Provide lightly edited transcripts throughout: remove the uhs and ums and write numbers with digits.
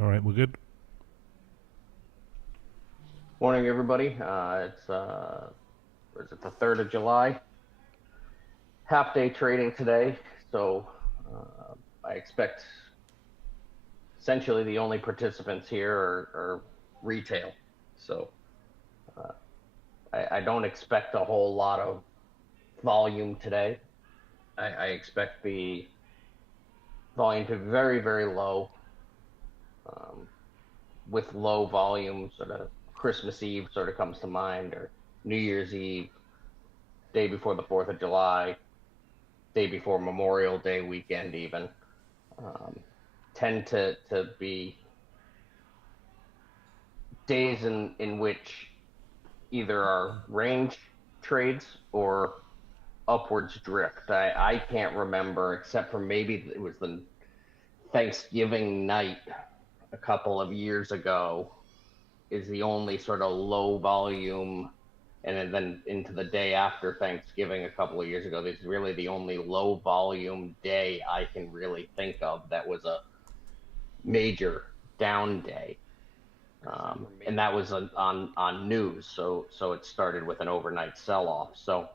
All right, we're good. Morning, everybody. It's is it the 3rd of July? Half day trading today. So I expect essentially the only participants here are retail. So uh, I don't expect a whole lot of volume today. I expect the volume to be very, very low. Um, with low volume, sort of Christmas Eve sort of comes to mind, or New Year's Eve, day before the 4th of July, day before Memorial Day weekend, even. um, tend to be days in which either are range trades or upwards drift. I can't remember, except for maybe it was the Thanksgiving night a couple of years ago, is the only sort of low volume. And then into the day after Thanksgiving a couple of years ago, this is really the only low volume day I can really think of that was a major down day. And that was on news. So it started with an overnight sell off. So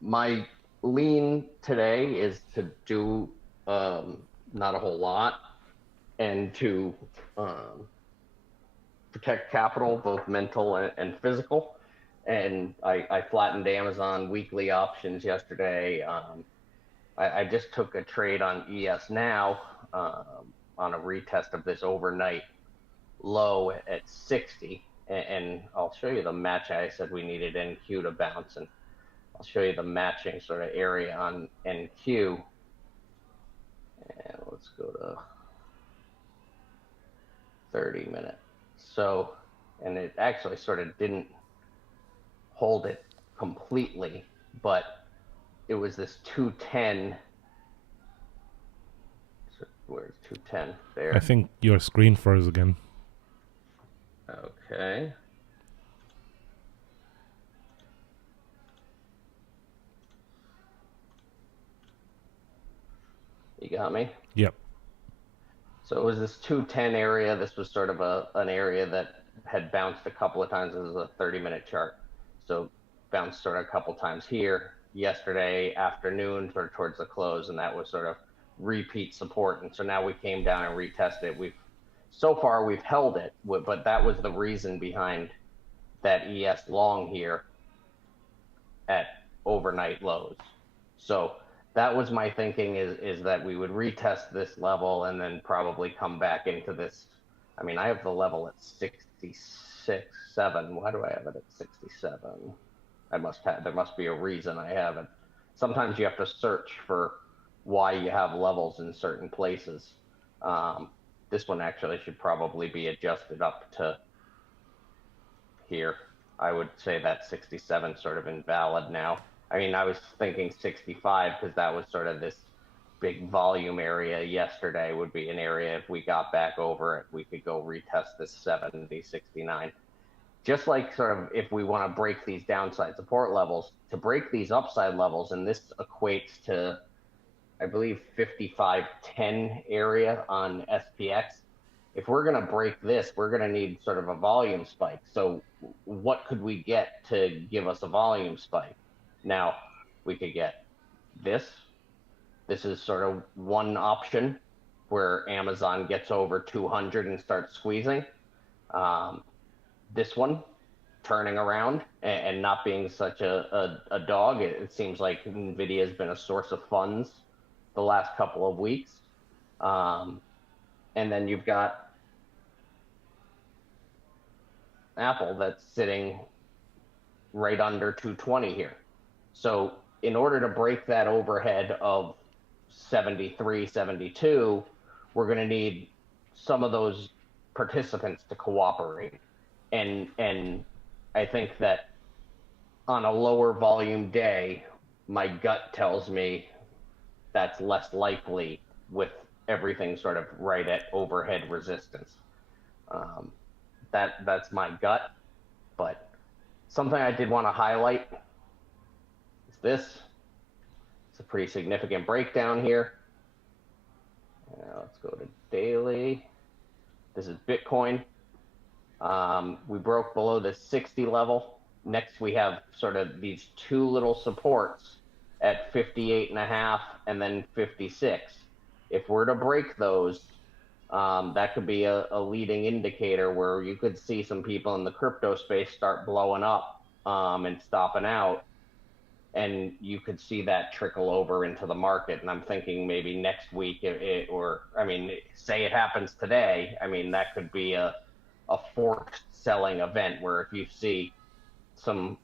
my lean today is to do not a whole lot and to um, protect capital, both mental and physical. And I flattened Amazon weekly options yesterday. I just took a trade on ES now on a retest of this overnight low at 60, and I'll show you the match. I said we needed NQ to bounce, and I'll show you the matching sort of area on NQ. And let's go to 30-minute. So, and it actually sort of didn't hold it completely, but it was this 210. Where's 210? I There. think your screen froze again. Okay. You got me? Yep. So it was this 210 area. This was sort of an area that had bounced a couple of times. This is a 30-minute chart. So bounced sort of a couple times here yesterday afternoon, sort of towards the close, and that was sort of repeat support. And so now we came down and retested it. We've held it, but that was the reason behind that ES long here at overnight lows. So that was my thinking, is that we would retest this level and then probably come back into this. I mean, I have the level at 66, 7. Why do I have it at 67? There must be a reason I have it. Sometimes you have to search for why you have levels in certain places. Um, this one actually should probably be adjusted up to here. I would say that 67 sort of invalid now. I mean, I was thinking 65 because that was sort of this big volume area yesterday would be an area if we got back over it, we could go retest this 70, 69. Just like sort of if we want to break these downside support levels, to break these upside levels, and this equates to, I believe, 5510 area on SPX. If we're going to break this, we're going to need sort of a volume spike. So what could we get to give us a volume spike? Now, we could get this. This is sort of one option where Amazon gets over 200 and starts squeezing. Um, this one, turning around and not being such a dog. It seems like NVIDIA has been a source of funds the last couple of weeks. Um, and then you've got Apple that's sitting right under 220 here. So in order to break that overhead of 73, 72, we're going to need some of those participants to cooperate. And I think that on a lower volume day, my gut tells me that's less likely with everything sort of right at overhead resistance. Um, that's my gut. But something I did want to highlight is this. It's a pretty significant breakdown here. Let's go to daily. This is Bitcoin. We broke below the 60 level. Next, we have sort of these two little supports at 58 and a half and then 56. If we're to break those, that could be a leading indicator where you could see some people in the crypto space start blowing up and stopping out. And you could see that trickle over into the market. And I'm thinking maybe next week, or I mean, say it happens today. I mean, that could be a forced selling event where if you see some,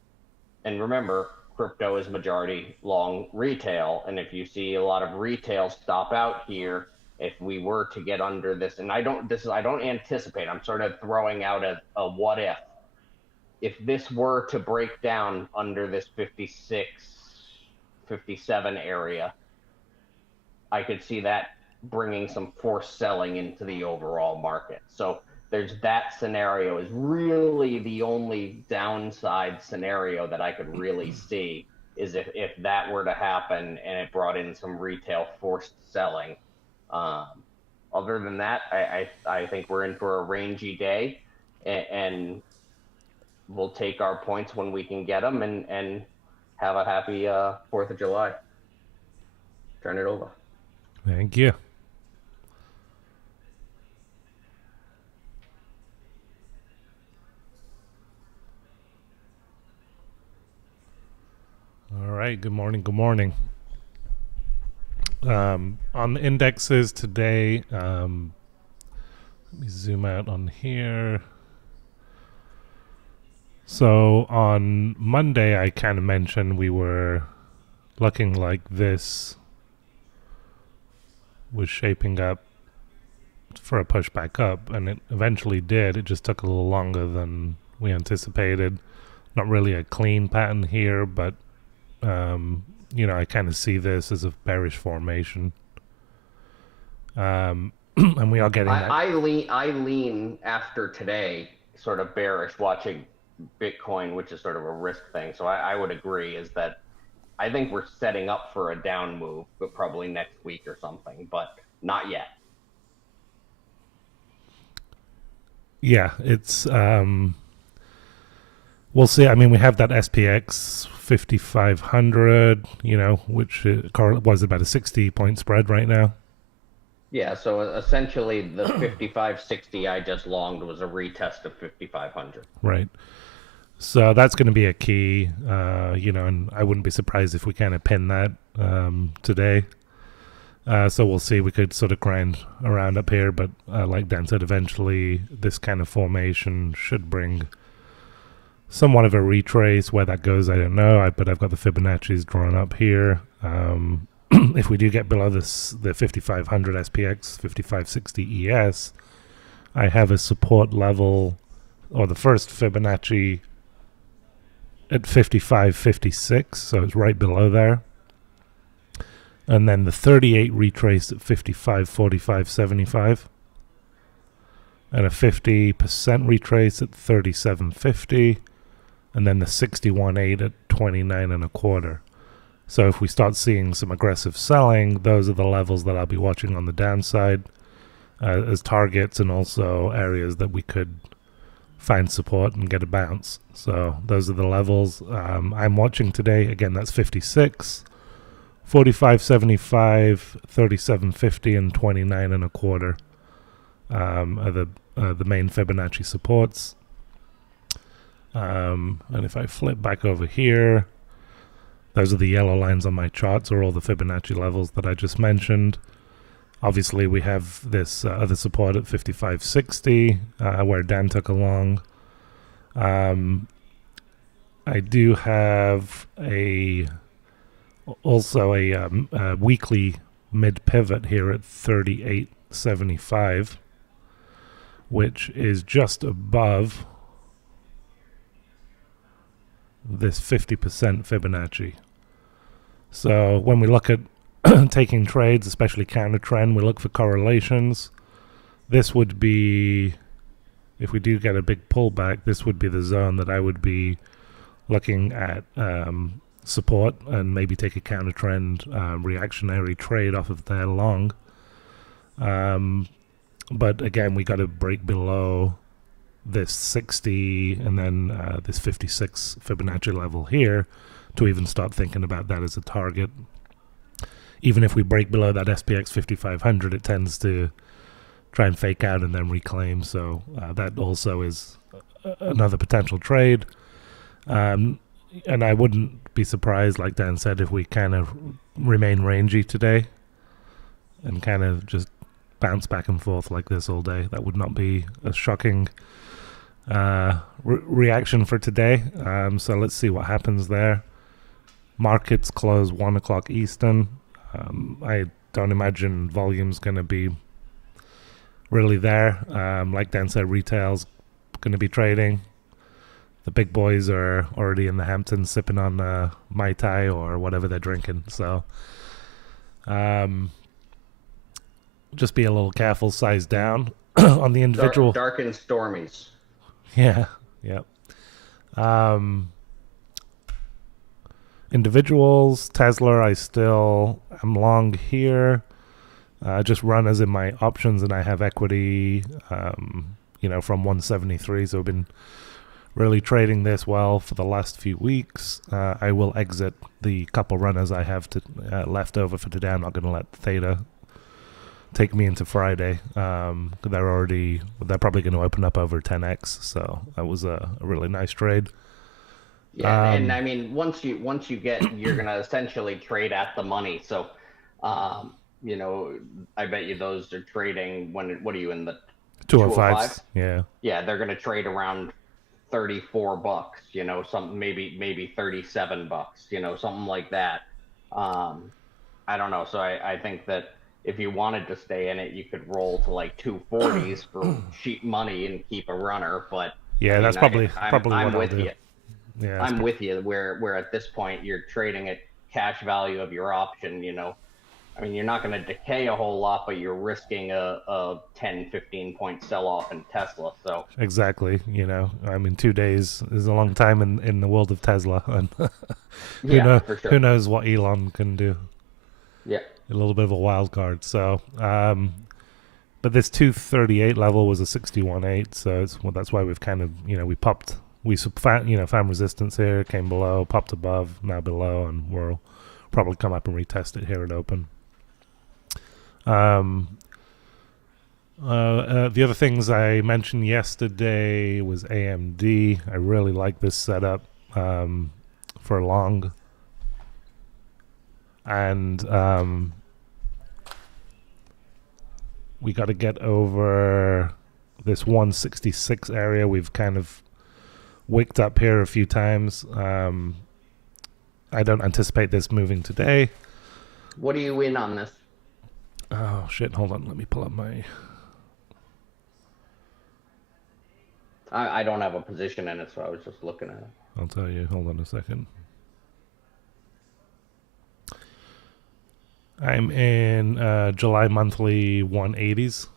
and remember, crypto is majority long retail. And if you see a lot of retail stop out here, if we were to get under this, and I don't anticipate, I'm sort of throwing out a what if this were to break down under this 56, 57 area, I could see that bringing some forced selling into the overall market. So there's that scenario is really the only downside scenario that I could really see is if that were to happen and it brought in some retail forced selling. Other than that, I think we're in for a rangy day, and we'll take our points when we can get them, and have a happy 4th of July. Turn it over. Thank you. All right. Good morning. Good morning. On the indexes today, let me zoom out on here. So on Monday, I kind of mentioned we were looking like this was shaping up for a push back up, and it eventually did. It just took a little longer than we anticipated. Not really a clean pattern here, but I kind of see this as a bearish formation. And we are getting that. I lean after today sort of bearish watching Bitcoin, which is sort of a risk thing. So I would agree is that I think we're setting up for a down move, but probably next week or something, but not yet. Yeah, it's we'll see. I mean, we have that SPX 5500, which was about a 60-point spread right now. Yeah, so essentially the 5560 I just longed was a retest of 5500. Right. So that's going to be a key, and I wouldn't be surprised if we kind of pin that today. So we'll see. We could sort of grind around up here, but like Dan said, eventually this kind of formation should bring somewhat of a retrace. Where that goes, I don't know. But I've got the Fibonacci's drawn up here. If we do get below the 5500 SPX, 5560 ES, I have a support level, or the first Fibonacci at 5556, so it's right below there. And then the 38 retraced at 5545.75. And a 50% retrace at 3750. And then the 61.8 at 29.25. So if we start seeing some aggressive selling, those are the levels that I'll be watching on the downside as targets, and also areas that we could find support and get a bounce. So those are the levels I'm watching today. Again, that's 56, 45.75, 37.50, and 29.25 are the main Fibonacci supports. And if I flip back over here, those are the yellow lines on my charts, are all the Fibonacci levels that I just mentioned. Obviously, we have this other support at 55.60, where Dan took along. I do have also a weekly mid pivot here at 38.75, which is just above this 50% Fibonacci. So when we look at taking trades, especially counter trend, we look for correlations. This would be, if we do get a big pullback, this would be the zone that I would be looking at support, and maybe take a counter trend reactionary trade off of there long. But again, we got to break below this 60 and then this 56 Fibonacci level here to even start thinking about that as a target. Even if we break below that SPX 5500, it tends to try and fake out and then reclaim. So that also is another potential trade. And I wouldn't be surprised, like Dan said, if we kind of remain rangy today and kind of just bounce back and forth like this all day. That would not be a shocking reaction for today. So let's see what happens there. Markets close 1 o'clock Eastern. I don't imagine volume's going to be really there. Like Dan said, retail's going to be trading. The big boys are already in the Hamptons sipping on Mai Tai or whatever they're drinking. So just be a little careful, size down on the individual. Dark and stormies. Yeah, yeah. Individuals, Tesla, I still am long here. Just run as in my options, and I have equity, from 173. So I've been really trading this well for the last few weeks. I will exit the couple runners I have left over for today. I'm not going to let Theta take me into Friday. They're probably going to open up over 10x. So that was a really nice trade. Yeah, and I mean, once you get, you're gonna essentially trade at the money. So, I bet you those are trading what are you in the 205? Yeah. Yeah, they're gonna trade around $34. Something maybe $37. Something like that. I don't know. So I think that if you wanted to stay in it, you could roll to like 240s for cheap money and keep a runner. But yeah, I mean, that's probably I'm what with I'll do. you. Yeah, I'm with you where at this point you're trading at cash value of your option. I mean, you're not going to decay a whole lot, but you're risking a 10, 15 point sell off in Tesla. So exactly. I mean, 2 days is a long time in the world of Tesla, and yeah, for who sure. knows what Elon can do. Yeah. A little bit of a wild card. So, but this 238 level was a 61.8, so that's why we've kind of found resistance here, came below, popped above, now below, and we'll probably come up and retest it here at open. The other things I mentioned yesterday was AMD. I really like this setup for long, and we got to get over this 166 area. We've kind of wicked up here a few times. I don't anticipate this moving today. What do you win on this? Oh shit! Hold on, let me pull up my. I don't have a position in it, so I was just looking at it. I'll tell you. Hold on a second. I'm in July monthly 180s.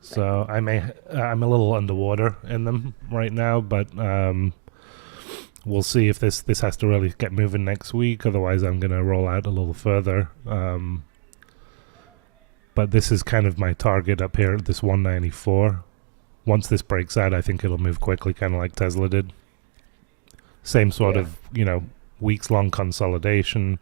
So I'm a little underwater in them right now, but we'll see if this has to really get moving next week. Otherwise, I'm going to roll out a little further. But this is kind of my target up here at this 194. Once this breaks out, I think it'll move quickly, kind of like Tesla did. Same sort of, weeks-long consolidation.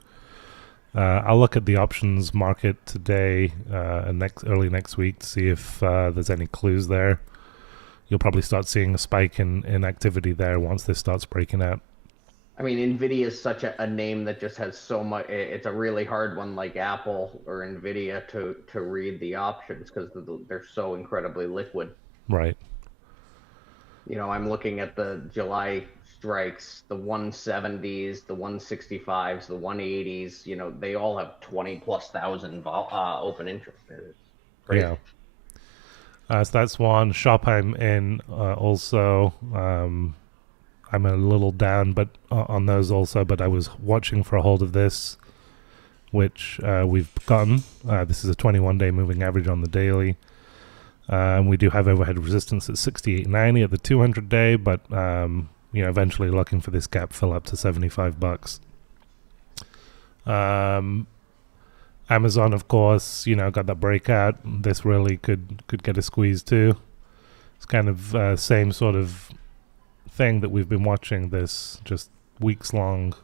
I'll look at the options market today and early next week to see if there's any clues there. You'll probably start seeing a spike in activity there once this starts breaking out. I mean, NVIDIA is such a name that just has so much. It's a really hard one, like Apple or NVIDIA, to read the options because they're so incredibly liquid. Right. I'm looking at the July strikes, the 170s, the 165s, the 180s. They all have 20 plus thousand open interest. It's crazy. Yeah. So that's one. Shop I'm in also. I'm a little down, but on those also. But I was watching for a hold of this, which we've gotten. This is a 21-day moving average on the daily. We do have overhead resistance at 68.90 at the 200-day, but eventually looking for this gap fill up to $75. Amazon, of course, got that breakout. This really could get a squeeze too. It's kind of same sort of thing that we've been watching. This just weeks long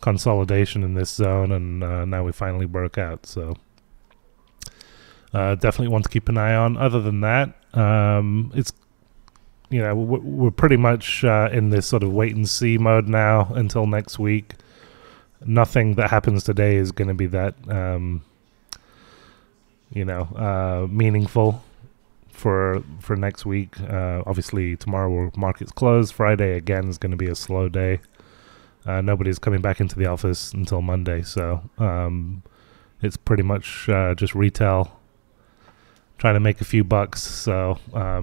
consolidation in this zone, and now we finally broke out. So definitely want to keep an eye on. Other than that, it's we're pretty much in this sort of wait and see mode now until next week. Nothing that happens today is going to be that meaningful for next week. Obviously, tomorrow market's closed. Friday again is going to be a slow day. Nobody's coming back into the office until Monday, so it's pretty much just retail trying to make a few bucks. So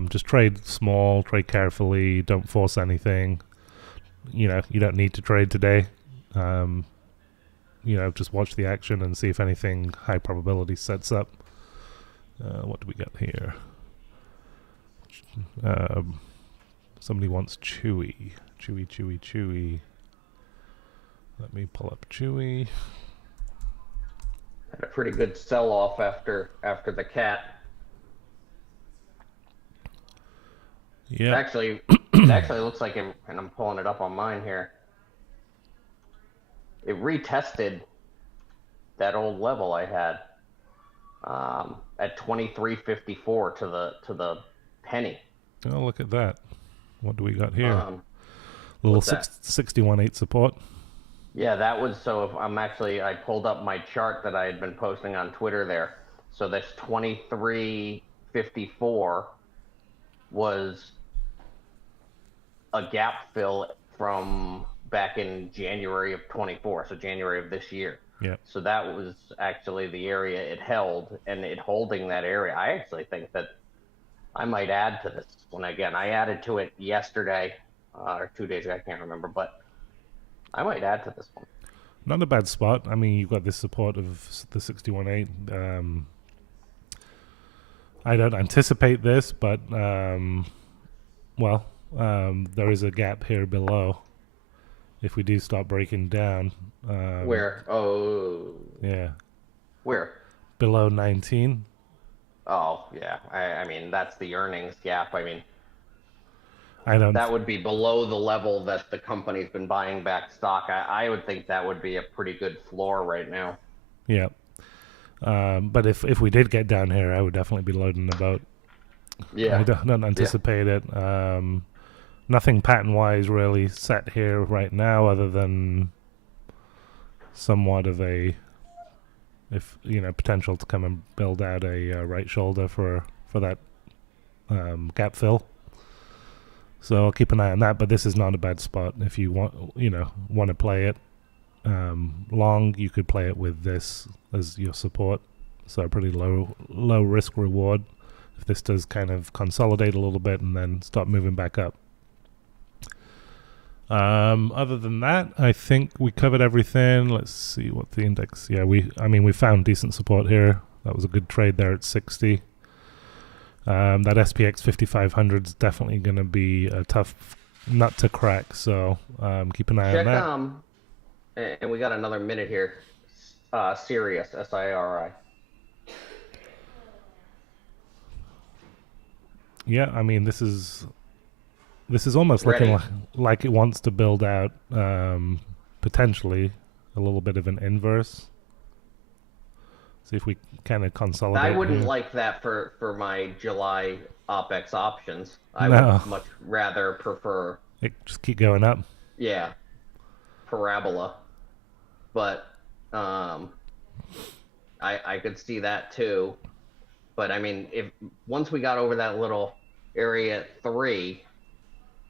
just trade small, trade carefully, don't force anything. You don't need to trade today. Just watch the action and see if anything high probability sets up. What do we got here? Somebody wants Chewy. Chewy. Let me pull up Chewy. Had a pretty good sell-off after the cat. Yeah. It actually looks like it, and I'm pulling it up on mine here. It retested that old level I had at 23.54 to the penny. Oh, look at that. What do we got here? Little what's that? 61.8 support. Yeah, that was so. If I pulled up my chart that I had been posting on Twitter there. So this 23.54 was a gap fill from back in January of 24, so January of this year. Yeah. So that was actually the area it held, and it holding that area. I actually think that I might add to this one again. I added to it yesterday or 2 days ago. I can't remember, but I might add to this one. Not a bad spot. I mean, you've got this support of the 61.8. I don't anticipate this, but there is a gap here below. If we do start breaking down, Where? Oh, yeah, where? below 19. Oh, yeah. I mean, that's the earnings gap. I mean, I don't. that would be below the level that the company's been buying back stock. I would think that would be a pretty good floor right now. Yeah. But if we did get down here, I would definitely be loading the boat. Yeah. I don't anticipate it. Nothing pattern-wise really set here right now, other than somewhat of a, potential to come and build out a right shoulder for that gap fill. So I'll keep an eye on that. But this is not a bad spot if you want to play it long. You could play it with this as your support. So a pretty low risk reward if this does kind of consolidate a little bit and then start moving back up. Other than that, I think we covered everything. Let's see what the index. Yeah, we found decent support here. That was a good trade there at 60. That SPX 5500 is definitely going to be a tough nut to crack. So keep an eye on that. And we got another minute here. Sirius, SIRI. Yeah, I mean this is almost looking like it wants to build out potentially a little bit of an inverse. See if we kind of consolidate. I wouldn't like that for my July OPEX options. I would much rather prefer it just keep going up. Yeah, parabola. But I could see that too. But I mean, if once we got over that little area at 3,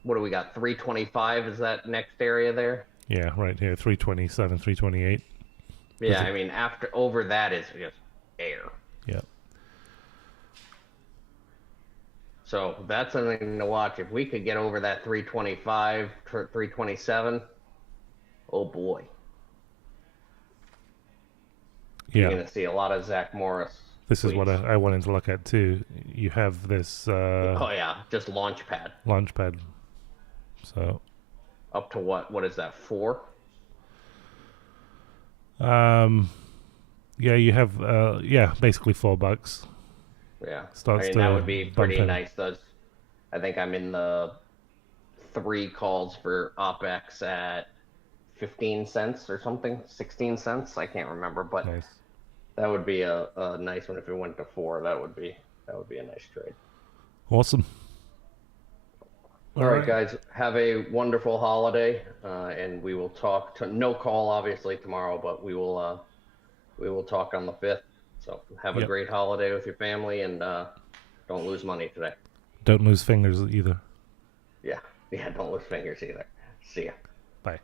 what do we got? 325 is that next area there? Yeah, right here, 327, 328. Yeah, I mean, over that is just air. Yeah. So that's something to watch. If we could get over that 325, 327, oh boy. Yeah. You're going to see a lot of Zach Morris. This is what I wanted to look at too. You have this. Oh yeah, just Launchpad. Launchpad. So. Up to what? What is that? 4? Yeah, you have basically $4 Yeah, I starts mean that to would be bump pretty in. nice. Those, I think I'm in the three calls for OpEx at 15 cents or something, 16 cents. I can't remember, but Nice. that would be a nice one if it went to four. That would be a nice trade. Awesome. All All right, right. guys, have a wonderful holiday, and we will talk. No call, obviously, tomorrow, but we will talk on the 5th. So have a Yep. great holiday with your family, and don't lose money today. Don't lose fingers either. Yeah, yeah, don't lose fingers either. See ya. Bye.